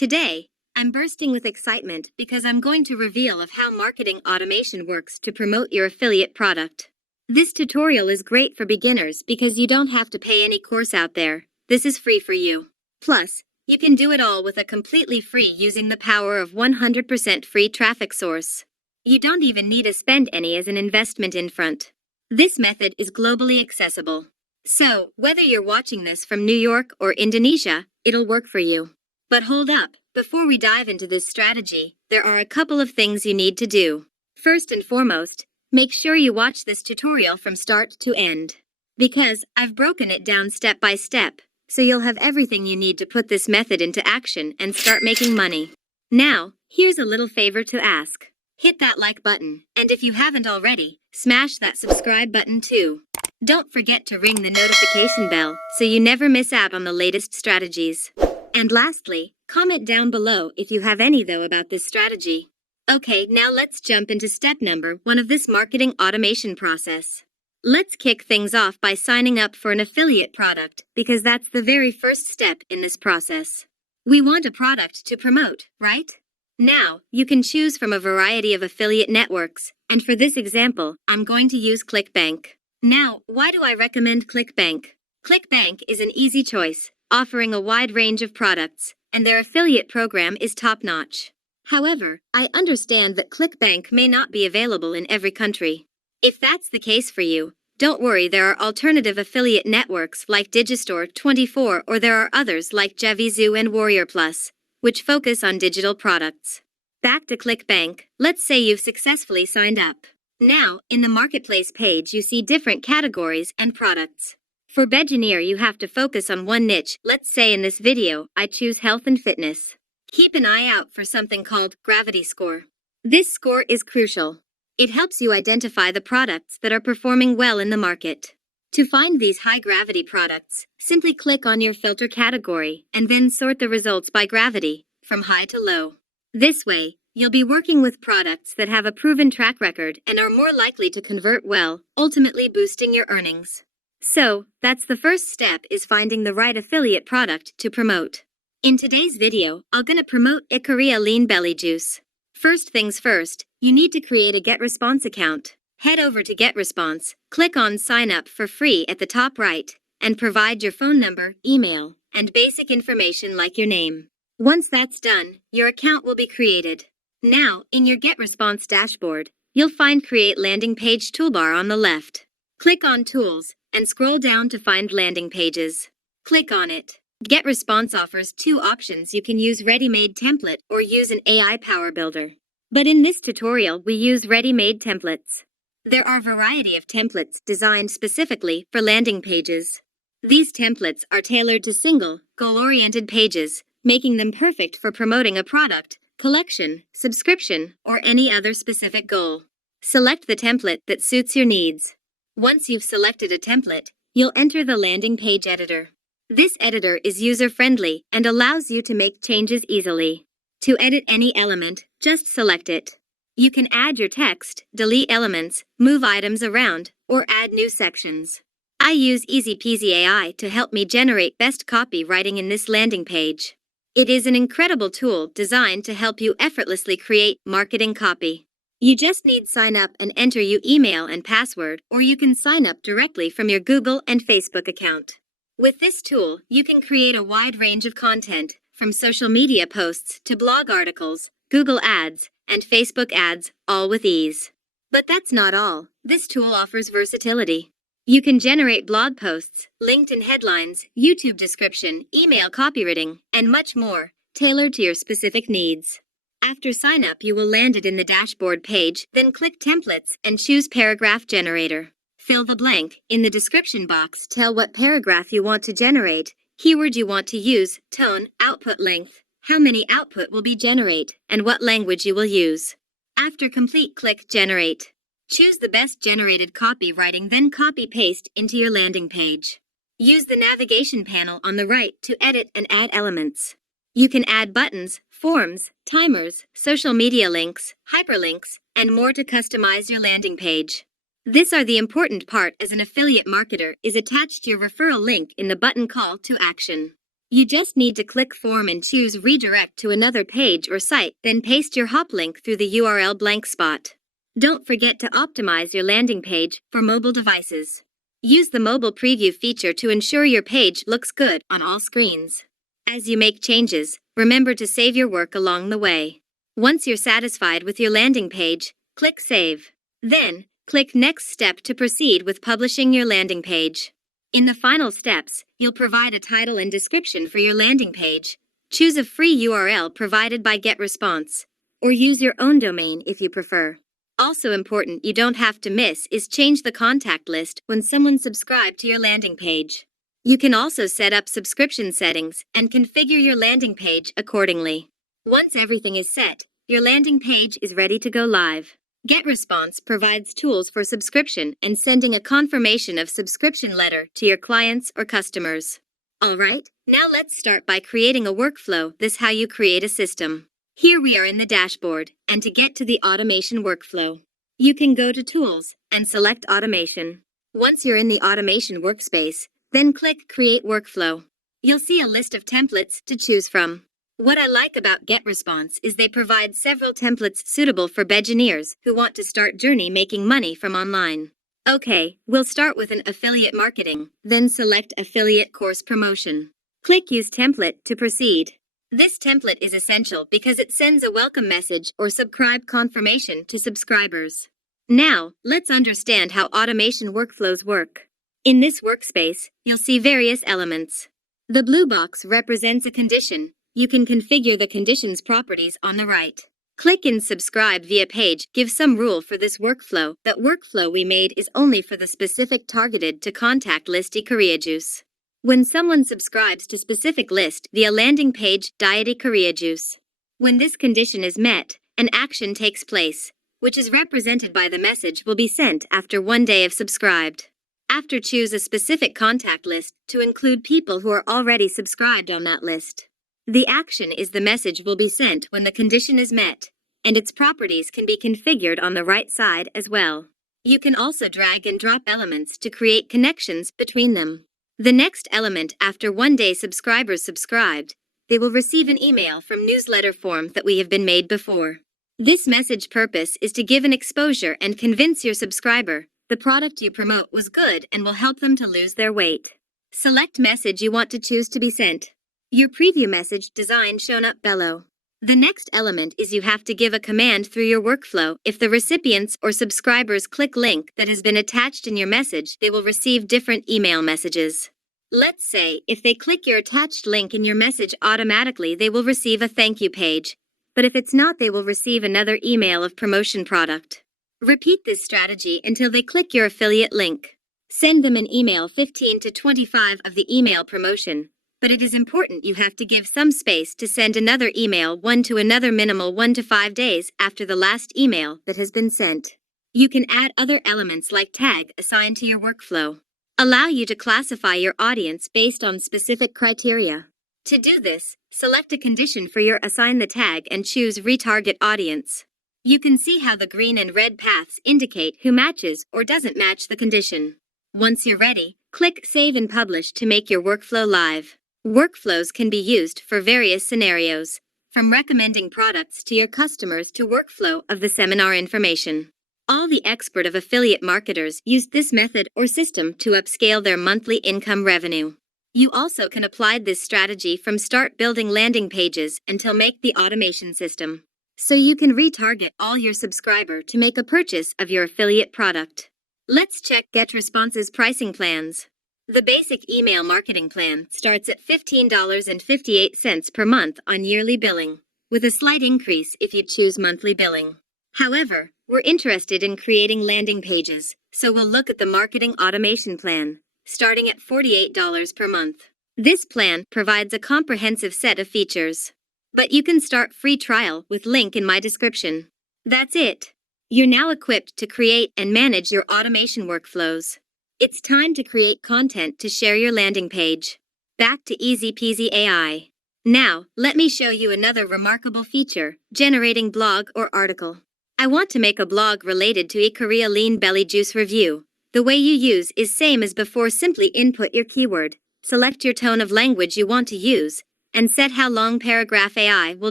Today, I'm bursting with excitement because I'm going to reveal of how marketing automation works to promote your affiliate product. This tutorial is great for beginners because you don't have to pay any course out there. This is free for you. Plus, you can do it all with a completely free using the power of 100% free traffic source. You don't even need to spend any as an investment in front. This method is globally accessible. So, whether you're watching this from New York or Indonesia, it'll work for you. But hold up, before we dive into this strategy, there are a couple of things you need to do. First and foremost, make sure you watch this tutorial from start to end. Because I've broken it down step by step, so you'll have everything you need to put this method into action and start making money. Now, here's a little favor to ask. Hit that like button, and if you haven't already, smash that subscribe button too. Don't forget to ring the notification bell so you never miss out on the latest strategies. And lastly, comment down below if you have any though about this strategy. Okay, now let's jump into step number 1 of this marketing automation process. Let's kick things off by signing up for an affiliate product because that's the very first step in this process. We want a product to promote, right? Now, you can choose from a variety of affiliate networks, and for this example, I'm going to use ClickBank. Now, why do I recommend ClickBank? ClickBank is an easy choice, offering a wide range of products, and their affiliate program is top-notch. However, I understand that ClickBank may not be available in every country. If that's the case for you, don't worry, there are alternative affiliate networks like Digistore24 or there are others like Javizu and Warrior Plus, which focus on digital products. Back to ClickBank, let's say you've successfully signed up. Now, in the marketplace page you see different categories and products. For beginner you have to focus on one niche. Let's say in this video, I choose health and fitness. Keep an eye out for something called Gravity Score. This score is crucial. It helps you identify the products that are performing well in the market. To find these high-gravity products, simply click on your filter category and then sort the results by gravity, from high to low. This way, you'll be working with products that have a proven track record and are more likely to convert well, ultimately boosting your earnings. So, that's the first step, is finding the right affiliate product to promote. In today's video, I'm gonna promote Ikaria Lean Belly Juice. First things first, you need to create a GetResponse account. Head over to GetResponse, click on Sign Up for free at the top right, and provide your phone number, email, and basic information like your name. Once that's done, your account will be created. Now, in your GetResponse dashboard, you'll find Create Landing Page toolbar on the left. Click on Tools, and scroll down to find Landing Pages. Click on it. GetResponse offers 2 options. You can use ready-made template or use an AI Power Builder. But in this tutorial, we use ready-made templates. There are a variety of templates designed specifically for landing pages. These templates are tailored to single, goal-oriented pages, making them perfect for promoting a product, collection, subscription, or any other specific goal. Select the template that suits your needs. Once you've selected a template, you'll enter the landing page editor. This editor is user-friendly and allows you to make changes easily. To edit any element, just select it. You can add your text, delete elements, move items around, or add new sections. I use Easy Peasy AI to help me generate best copywriting in this landing page. It is an incredible tool designed to help you effortlessly create marketing copy. You just need sign up and enter your email and password, or you can sign up directly from your Google and Facebook account. With this tool, you can create a wide range of content, from social media posts to blog articles, Google Ads, and Facebook ads, all with ease. But that's not all. This tool offers versatility. You can generate blog posts, LinkedIn headlines, YouTube description, email copywriting, and much more, tailored to your specific needs. After sign up, you will land it in the dashboard page, then click Templates and choose Paragraph Generator. Fill the blank in the description box. Tell what paragraph you want to generate, keyword you want to use, tone, output length, how many output will be generate, and what language you will use. After complete, click Generate. Choose the best generated copywriting, then copy-paste into your landing page. Use the navigation panel on the right to edit and add elements. You can add buttons, forms, timers, social media links, hyperlinks, and more to customize your landing page. This are the important part as an affiliate marketer is attached to your referral link in the button Call to Action. You just need to click Form and choose Redirect to another page or site, then paste your hop link through the URL blank spot. Don't forget to optimize your landing page for mobile devices. Use the mobile preview feature to ensure your page looks good on all screens. As you make changes, remember to save your work along the way. Once you're satisfied with your landing page, click Save. Then, click Next Step to proceed with publishing your landing page. In the final steps, you'll provide a title and description for your landing page. Choose a free URL provided by GetResponse, or use your own domain if you prefer. Also important you don't have to miss is change the contact list when someone subscribed to your landing page. You can also set up subscription settings and configure your landing page accordingly. Once everything is set, your landing page is ready to go live. GetResponse provides tools for subscription and sending a confirmation of subscription letter to your clients or customers. Alright, now let's start by creating a workflow. This is how you create a system. Here we are in the dashboard, and to get to the automation workflow, you can go to Tools and select Automation. Once you're in the automation workspace, then click Create Workflow. You'll see a list of templates to choose from. What I like about GetResponse is they provide several templates suitable for beginners who want to start journey making money from online. Okay, we'll start with an affiliate marketing, then select Affiliate Course Promotion. Click Use Template to proceed. This template is essential because it sends a welcome message or subscribe confirmation to subscribers. Now, let's understand how automation workflows work. In this workspace, you'll see various elements. The blue box represents a condition. You can configure the condition's properties on the right. Click and subscribe via page. Give some rule for this workflow. That workflow we made is only for the specific targeted to contact list Korea juice. When someone subscribes to specific list via landing page Diety Korea juice. When this condition is met, an action takes place, which is represented by the message will be sent after 1 day of subscribed. After choose a specific contact list to include people who are already subscribed on that list. The action is the message will be sent when the condition is met, and its properties can be configured on the right side as well. You can also drag and drop elements to create connections between them. The next element after 1 day subscribers subscribed, they will receive an email from newsletter form that we have been made before. This message purpose is to give an exposure and convince your subscriber the product you promote was good and will help them to lose their weight. Select message you want to choose to be sent. Your preview message design shown up below. The next element is you have to give a command through your workflow. If the recipients or subscribers click link that has been attached in your message, they will receive different email messages. Let's say if they click your attached link in your message automatically, they will receive a thank you page. But if it's not, they will receive another email of promotion product. Repeat this strategy until they click your affiliate link. Send them an email 15 to 25 of the email promotion. But it is important you have to give some space to send another email one to another minimal 1 to 5 days after the last email that has been sent. You can add other elements like tag assigned to your workflow. Allow you to classify your audience based on specific criteria. To do this, select a condition for your assign the tag and choose retarget audience. You can see how the green and red paths indicate who matches or doesn't match the condition. Once you're ready, click Save and Publish to make your workflow live. Workflows can be used for various scenarios, from recommending products to your customers to workflow of the seminar information. All the expert of affiliate marketers use this method or system to upscale their monthly income revenue. You also can apply this strategy from start building landing pages until make the automation system. So you can retarget all your subscriber to make a purchase of your affiliate product. Let's check GetResponse's pricing plans. The basic email marketing plan starts at $15.58 per month on yearly billing, with a slight increase if you choose monthly billing. However, we're interested in creating landing pages, so we'll look at the marketing automation plan, starting at $48 per month. This plan provides a comprehensive set of features. But you can start free trial with link in my description. That's it. You're now equipped to create and manage your automation workflows. It's time to create content to share your landing page. Back to Easy Peasy AI. Now, let me show you another remarkable feature, generating blog or article. I want to make a blog related to a Korea lean belly juice review. The way you use is same as before, simply input your keyword. Select your tone of language you want to use, and set how long paragraph AI will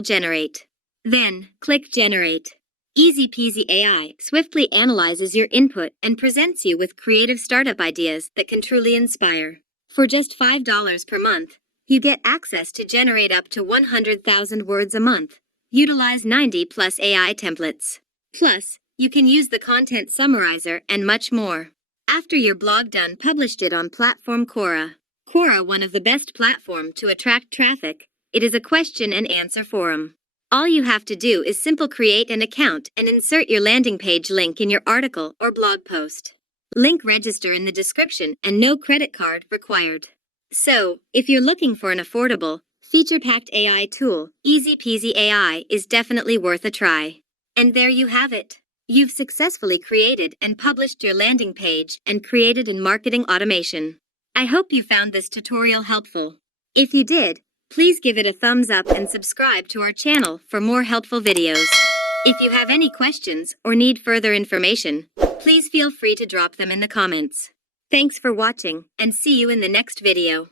generate. Then, click Generate. Easy peasy AI swiftly analyzes your input and presents you with creative startup ideas that can truly inspire. For just $5 per month, you get access to generate up to 100,000 words a month. Utilize 90 plus AI templates. Plus, you can use the content summarizer and much more. After your blog done, published it on platform Quora. Quora, one of the best platform to attract traffic. It is a question and answer forum. All you have to do is simply create an account and insert your landing page link in your article or blog post. Link register in the description and no credit card required. So, if you're looking for an affordable, feature-packed AI tool, Easy Peasy AI is definitely worth a try. And there you have it. You've successfully created and published your landing page and created in marketing automation. I hope you found this tutorial helpful. If you did, please give it a thumbs up and subscribe to our channel for more helpful videos. If you have any questions or need further information, please feel free to drop them in the comments. Thanks for watching, and see you in the next video.